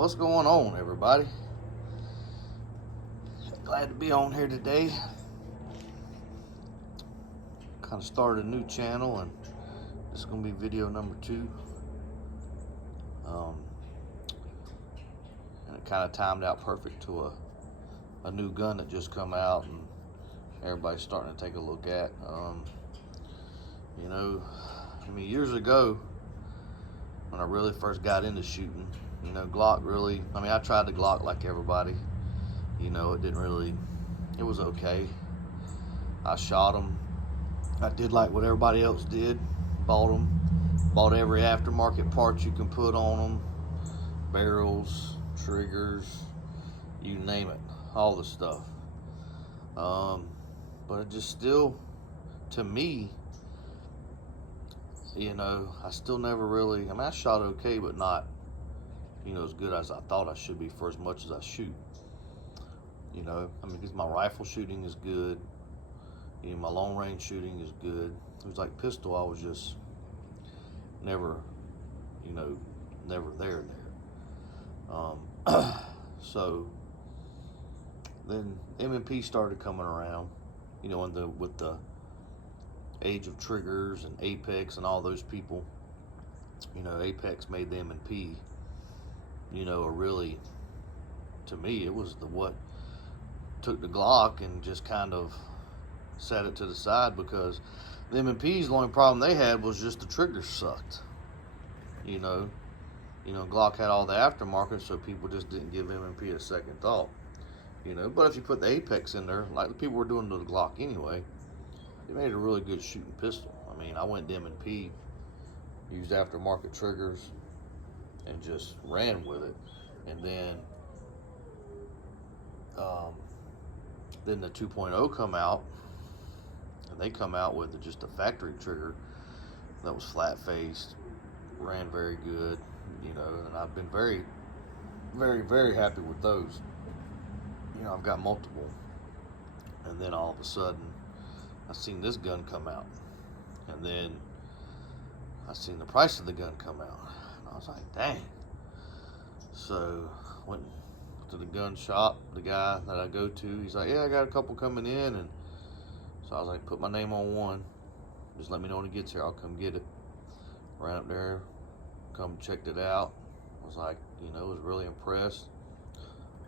What's going on, everybody? Glad to be on here today. Kind of started a new channel, and this is going to be video number 2. And it kind of timed out perfect to a new gun that just come out, and everybody's starting to take a look at. Years ago, when I really first got into shooting, Glock really, I tried the Glock like everybody. It didn't really, it was okay. I shot them. I did like what everybody else did. Bought every aftermarket part you can put on them. Barrels, triggers, you name it, all the stuff. But it just still, to me, I still never really, I shot okay, but not, as good as I thought I should be for as much as I shoot. Because my rifle shooting is good. My long range shooting is good. It was like pistol, I was just never, never there. So then M&P started coming around, with the age of triggers and Apex and all those people. Apex made the M&P, a really, to me, it was what took the Glock and just kind of set it to the side, because the M&Ps, the only problem they had was just the triggers sucked. Glock had all the aftermarket, so people just didn't give M&P a second thought. But if you put the Apex in there, like the people were doing to the Glock anyway, it made a really good shooting pistol. I went to M&P, used aftermarket triggers, and just ran with it. And then the 2.0 come out, and they come out with just a factory trigger that was flat faced, ran very good, and I've been very, very, very happy with those. I've got multiple. And then all of a sudden, I seen this gun come out, and then I seen the price of the gun come out, and I was like, dang. So went to the gun shop, the guy that I go to, he's like, yeah, I got a couple coming in. And so I was like, put my name on one, just let me know when it gets here, I'll come get it. Ran up there, come checked it out. I was like, was really impressed.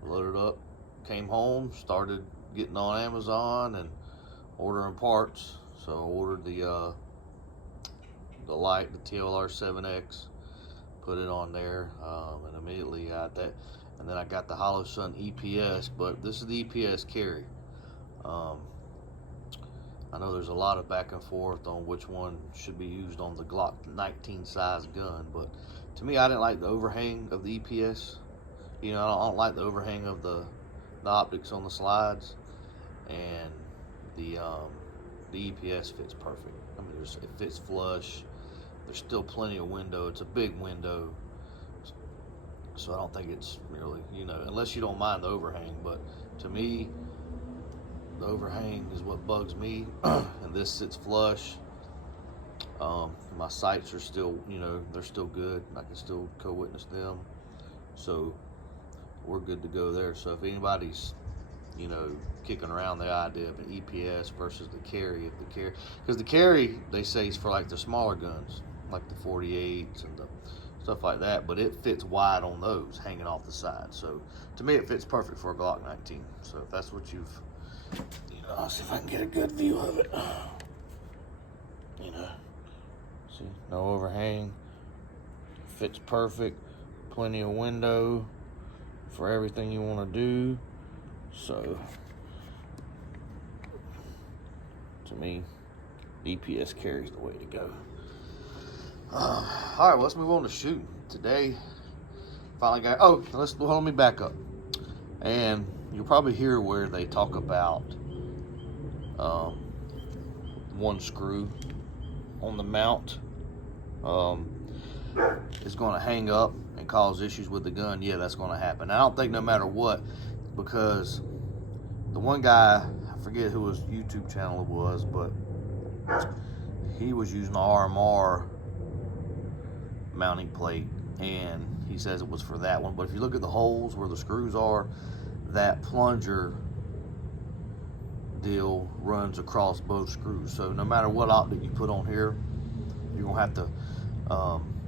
Loaded up, came home, started getting on Amazon and ordering parts. So I ordered the light, the TLR 7X, put it on there, and immediately got that. And then I got the Hollow Sun EPS, but this is the EPS carry. I know there's a lot of back and forth on which one should be used on the Glock 19 size gun, but to me, I didn't like the overhang of the EPS. I don't like the overhang of the optics on the slides, and the EPS fits perfect. It fits flush. There's still plenty of window. It's a big window, so I don't think it's really, unless you don't mind the overhang. But to me, the overhang is what bugs me, and this sits flush. My sights are still, they're still good. I can still co-witness them, so we're good to go there. So if anybody's, kicking around the idea of an EPS versus the carry, because the carry, they say, is for like the smaller guns, like the 48s and the stuff like that, but it fits wide on those, hanging off the side. So to me, it fits perfect for a Glock 19. So if that's what you've, I'll see if I can get a good view of it. See, no overhang, fits perfect, plenty of window for everything you want to do. So to me, EPS carries the way to go. All right, well, let's move on to shooting. Today, finally got, let me back up. And you'll probably hear where they talk about one screw on the mount is going to hang up and cause issues with the gun. Yeah, that's going to happen. I don't think no matter what, because the one guy, I forget who his YouTube channel it was, but he was using the RMR mounting plate, and he says it was for that one. But if you look at the holes where the screws are, that plunger deal runs across both screws. So no matter what optic you put on here, you're gonna have to,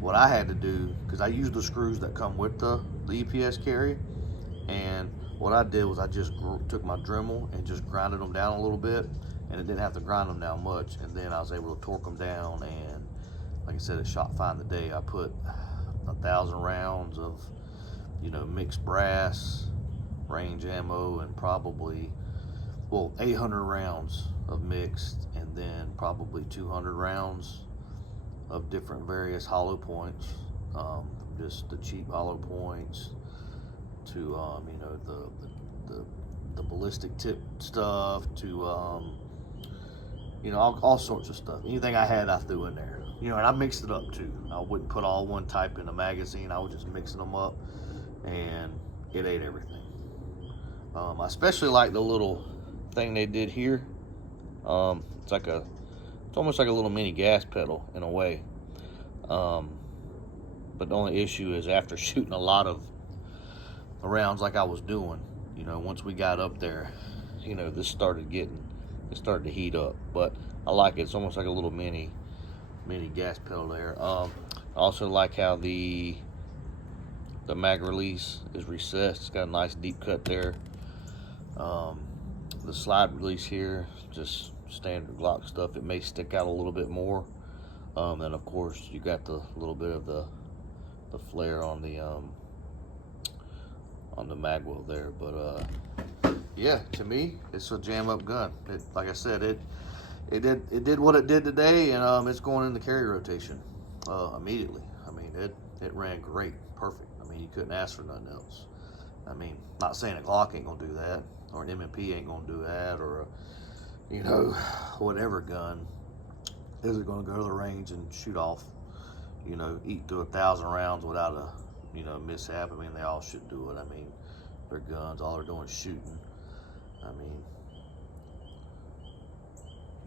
what I had to do, because I used the screws that come with the EPS carry, and what I did was I just took my Dremel and just grinded them down a little bit, and it didn't have to grind them down much, and then I was able to torque them down, and like I said, it shot fine today. I put 1,000 rounds of, you know, mixed brass, range ammo, and probably, well, 800 rounds of mixed, and then probably 200 rounds of different various hollow points, just the cheap hollow points to, you know, the ballistic tip stuff to, you know, all sorts of stuff. Anything I had, I threw in there. You know, and I mixed it up too. I wouldn't put all one type in a magazine. I was just mixing them up, and it ate everything. I especially like the little thing they did here. It's almost like a little mini gas pedal in a way. But the only issue is after shooting a lot of rounds like I was doing, you know, once we got up there, you know, it started to heat up. But I like it. It's almost like a little mini gas pedal there. I also like how the mag release is recessed. It's got a nice deep cut there. The slide release here, just standard Glock stuff. It may stick out a little bit more. And of course, you got the little bit of the flare on the mag wheel there. But yeah, to me, it's a jam up gun. Like I said, it did what it did today, and it's going in the carry rotation immediately. I mean, it ran great, perfect. I mean, you couldn't ask for nothing else. I mean, not saying a Glock ain't gonna do that, or an M&P ain't gonna do that, or a, you know, whatever gun is it gonna go to the range and shoot off, you know, eat through 1,000 rounds without a, you know, mishap. I mean, they all should do it. I mean, they're guns, all they're doing is shooting. I mean,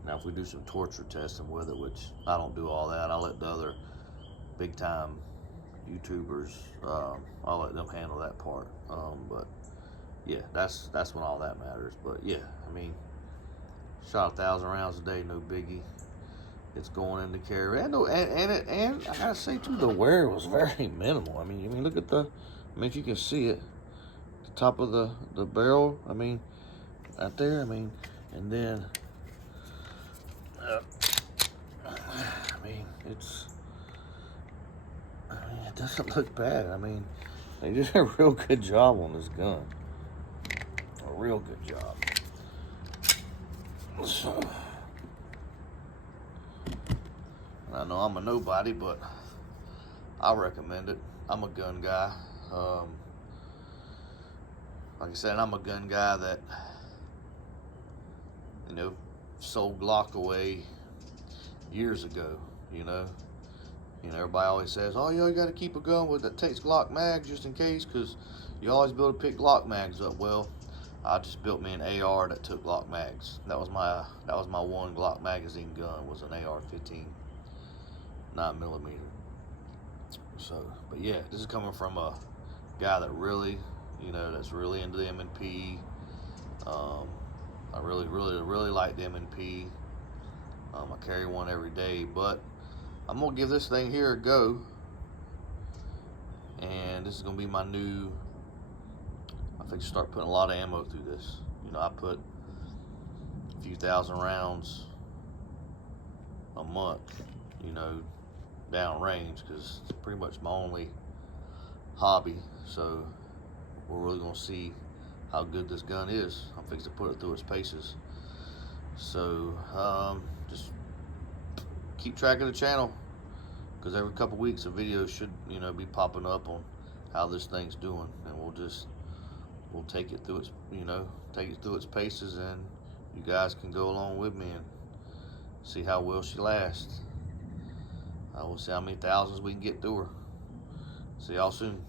now if we do some torture testing with it, which I don't do all that, I'll let the other big time YouTubers, I'll let them handle that part. But yeah, that's when all that matters. But yeah, I mean, shot 1,000 rounds a day, no biggie. It's going into carry, and I gotta say too, the wear was very minimal. I mean, look at if you can see it, the top of the barrel. I mean, right there. I mean, and then, it doesn't look bad. I mean, they did a real good job on this gun. A real good job. So, I know I'm a nobody, but I recommend it. I'm a gun guy. Like I said, I'm a gun guy that, you know, sold Glock away years ago, you know. Everybody always says, oh, you got to keep a gun that takes Glock mags just in case, because you always be able to pick Glock mags up. Well, I just built me an AR that took Glock mags. That was my one Glock magazine gun, was an AR-15 9mm. So, but yeah, this is coming from a guy that really, you know, that's really into the M&P. I really like the M&P. I carry one every day, but I'm gonna give this thing here a go, and this is gonna be my new. I think start putting a lot of ammo through this. You know, I put a few thousand rounds a month, you know, down range, because it's pretty much my only hobby. So we're really gonna see how good this gun is. I'm fixing to put it through its paces. So just keep track of the channel, because every couple weeks a video should, you know, be popping up on how this thing's doing, and we'll take it through its, you know, take it through its paces, and you guys can go along with me and see how well she lasts. We'll see how many thousands we can get through her. See y'all soon.